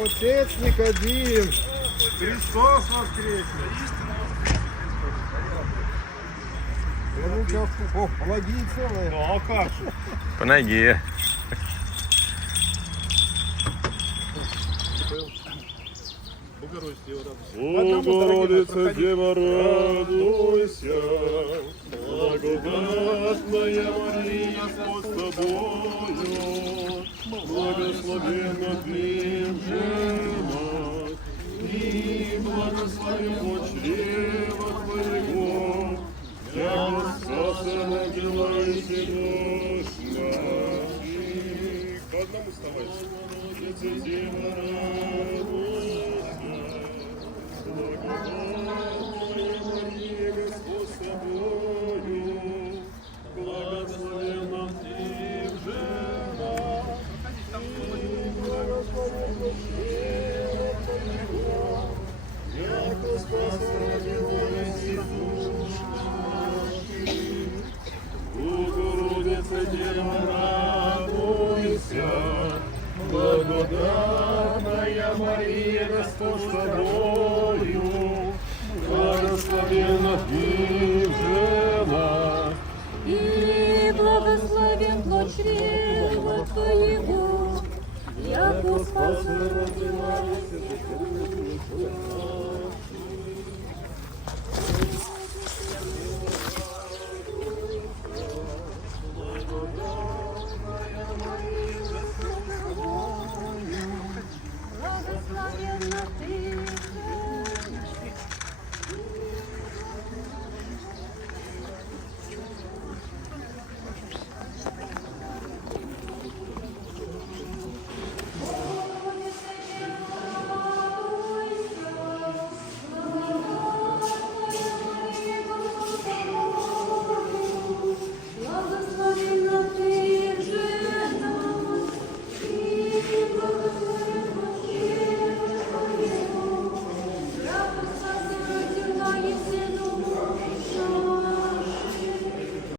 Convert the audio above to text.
Отец Никодим, Христос воскресе! О, помоги целые. Ну, а как же? Помоги. Богородица, Дева, радуйся, благодатная Мария, Господь с тобою, благословенна ты в женах, и благословен чрева твоего, яко спаса родила и душ наших. По одному вставайте. Богородица, Дева, радуйся. Благодатная Мария, Господь с тобою, благословенна ты в женах, и благословенна чрево твоего, яко спаса родилась и душ наших. Богородица, Дева, радуйся, благодатная Мария, Господь с тобою, благословенна ты в женах, и благословен плод чрева твоего, яко спаса родилась и душ наших.